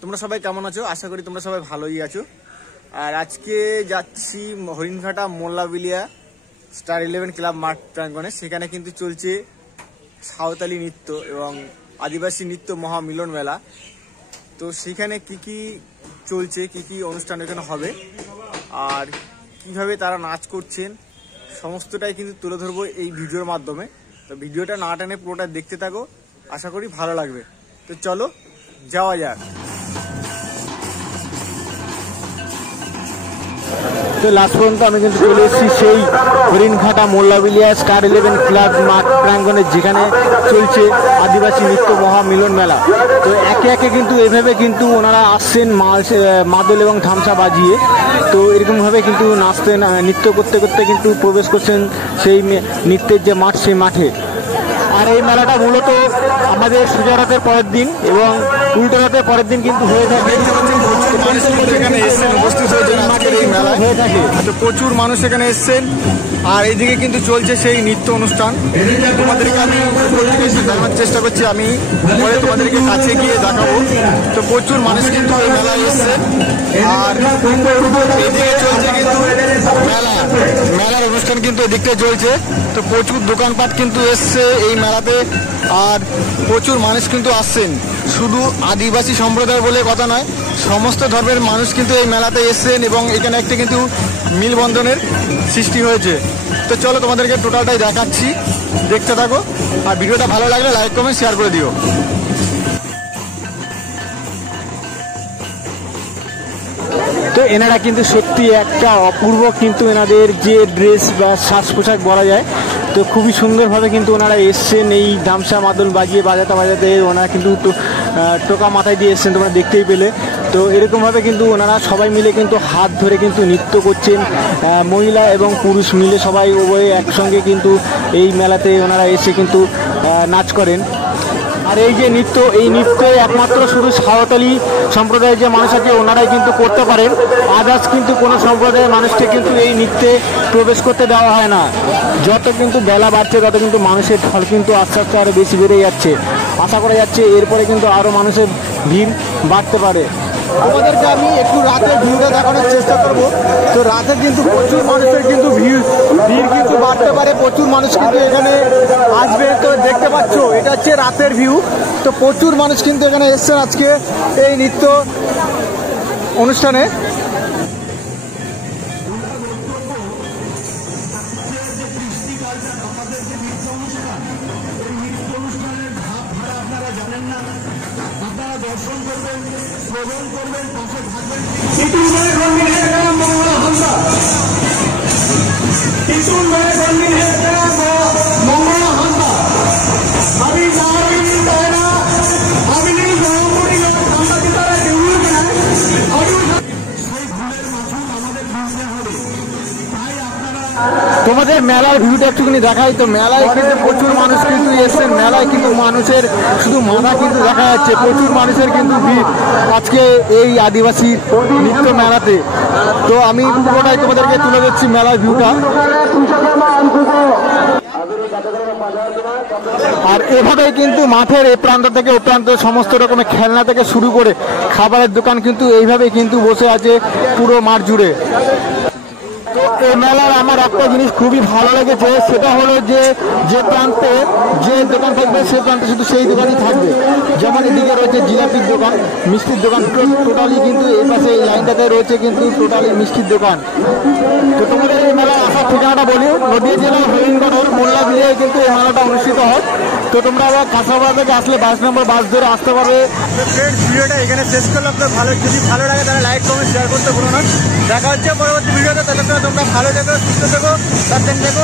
তোমরা সবাই কেমন আছো? আশা করি তোমরা সবাই ভালোই আছো। আর আজকে যাচ্ছি হরিণঘাটা মোল্লাবিলিয়া স্টার 11 ক্লাব মাঠ প্রাঙ্গণে। সেখানে কিন্তু চলছে সাঁওতালি নৃত্য এবং আদিবাসী নৃত্য মহামিলন মেলা। তো সেখানে কি কি চলছে, কি কি অনুষ্ঠান এখানে হবে আর কিভাবে তারা নাচ করছেন সমস্তটাই কিন্তু তুলে ধরবো এই ভিডিওর মাধ্যমে। তো ভিডিওটা না টেনে পুরোটা দেখতে থাকো, আশা করি ভালো লাগবে। তো চলো যাওয়া যাক। তো লাস্ট পর্যন্ত আমি কিন্তু চলে এসেছি সেই হরিণঘাটা মোল্লাবিলিয়া স্টার 11 ক্লাব মাঠ প্রাঙ্গণে, যেখানে চলছে আদিবাসী নৃত্য মহামিলন মেলা। তো একে একে কিন্তু এভাবে কিন্তু ওনারা আসছেন মাদল এবং ধামসা বাজিয়ে। তো এরকমভাবে কিন্তু নাচতেন, নৃত্য করতে করতে কিন্তু প্রবেশ করছেন সেই নৃত্যের যে মাঠ, সেই মাঠে। আর এই মেলাটা মূলত আমাদের সোজা রাতের পরের দিন এবং উল্টো রাতের পরের দিন কিন্তু হয়ে থাকে। প্রচুর মানুষ এখানে এসছেন আর এইদিকে কিন্তু চলছে সেই নৃত্য অনুষ্ঠান। তোমাদেরকে আমি জানার চেষ্টা করছি, আমি পরে তোমাদেরকে কাছে গিয়ে দেখাবো। তো প্রচুর মানুষ কিন্তু এই মেলায় এসছেন আর এইদিকে চলছে কিন্তু মেলার অনুষ্ঠান কিন্তু এদিকটা চলছে। তো প্রচুর দোকানপাট কিন্তু এসছে এই মেলাতে আর প্রচুর মানুষ কিন্তু আসছেন। শুধু আদিবাসী সম্প্রদায় বলে কথা নয়, সমস্ত ধর্মের মানুষ কিন্তু এই মেলাতে এসছেন এবং এখানে একটা কিন্তু মিলবন্ধনের সৃষ্টি হয়েছে। তো চলো তোমাদেরকে টোটালটাই দেখাচ্ছি, দেখতে থাকো। আর ভিডিওটা ভালো লাগলে লাইক কমেন্ট শেয়ার করে দিও। তো এনারা কিন্তু সত্যি একটা অপূর্ব, কিন্তু এনাদের যে ড্রেস বা সাজ পোশাক বলা যায়, তো খুবই সুন্দরভাবে কিন্তু ওনারা এসছেন এই ধামসা মাদল বাজাতে বাজাতে। ওনারা কিন্তু টোকা মাথায় দিয়ে এসছেন, তোমরা দেখতেই পেলে। তো এরকমভাবে কিন্তু ওনারা সবাই মিলে কিন্তু হাত ধরে কিন্তু নৃত্য করছেন, মহিলা এবং পুরুষ মিলে সবাই উভয়ে একসঙ্গে কিন্তু এই মেলাতে ওনারা এসে কিন্তু নাচ করেন। আর এই যে নৃত্য, এই নৃত্যে একমাত্র শুধু সাঁওতালি সম্প্রদায়ের যে মানুষ আছে ওনারাই কিন্তু করতে পারেন। আদার্স কিন্তু কোনো সম্প্রদায়ের মানুষকে কিন্তু এই নৃত্যে প্রবেশ করতে দেওয়া হয় না। যত কিন্তু বেলা বাড়ছে তত কিন্তু মানুষের ঢল কিন্তু আস্তে আস্তে আরও বেশি বেড়ে যাচ্ছে। আশা করা যাচ্ছে এরপরে কিন্তু আরও মানুষের ভিড় বাড়তে পারে। আমাদেরকে আমি একটু রাতের ভিউটা দেখানোর চেষ্টা করব। তো রাতে কিন্তু প্রচুর মানুষের কিন্তু ভিড় কিন্তু বাড়তে পারে, প্রচুর মানুষ কিন্তু এখানে আসবে। তো দেখতে পাচ্ছ এটা হচ্ছে রাতের ভিউ। তো প্রচুর মানুষ কিন্তু এখানে এসছেন আজকে এই নৃত্য অনুষ্ঠানে। দর্শন করবেন, শ্রবণ করবেন, পাশে থাকবেন। তোমাদের মেলার ভিউটা একটুখানি দেখাই। তো মেলায় কিন্তু প্রচুর মানুষ কিন্তু এসছেন, মেলায় কিন্তু মানুষের শুধু মাথা কিন্তু দেখা যাচ্ছে। প্রচুর মানুষের কিন্তু ভিড় আজকে এই আদিবাসী নৃত্য মেলাতে। তো আমি পুরোটাই তোমাদেরকে তুলে দিচ্ছি মেলার ভিউটা। আর এভাবেই কিন্তু মাঠের এ প্রান্ত থেকে ও প্রান্ত সমস্ত রকমের খেলনা থেকে শুরু করে খাবারের দোকান কিন্তু এইভাবেই কিন্তু বসে আছে পুরো মাঠ জুড়ে। তো এই মেলার আমার একটা জিনিস খুবই ভালো লেগেছে, সেটা হলো যে প্রান্তে যে দোকান থাকবে সে প্রান্তে শুধু সেই দোকানই থাকবে। যেমন এদিকে রয়েছে জিলাপির দোকান, মিষ্টির দোকান, টোটালি কিন্তু এই পাশে এই লাইনটাতে রয়েছে কিন্তু টোটালি মিষ্টির দোকান। তো তোমাদের এই মেলায় আসার ঠিকানাটা বলি, নদীয়া জেলার হরিণঘাটার মোল্লাবিলিয়ায় কিন্তু এই মেলাটা অনুষ্ঠিত হয়। তো তোমরা আবার কাঁচাপাড়া থেকে আসলে 22 নম্বর বাস ধরে আসতে পারবে। ভিডিওটা এখানে শেষ করলাম। তো যদি ভালো লাগে তাহলে লাইক কমেন্ট শেয়ার করতে ভুলো না। দেখা হচ্ছে পরবর্তী ভিডিওতে। তাহলে তোমরা ভালো থেকো, সুস্থ থেকো, সাবধান থেকো।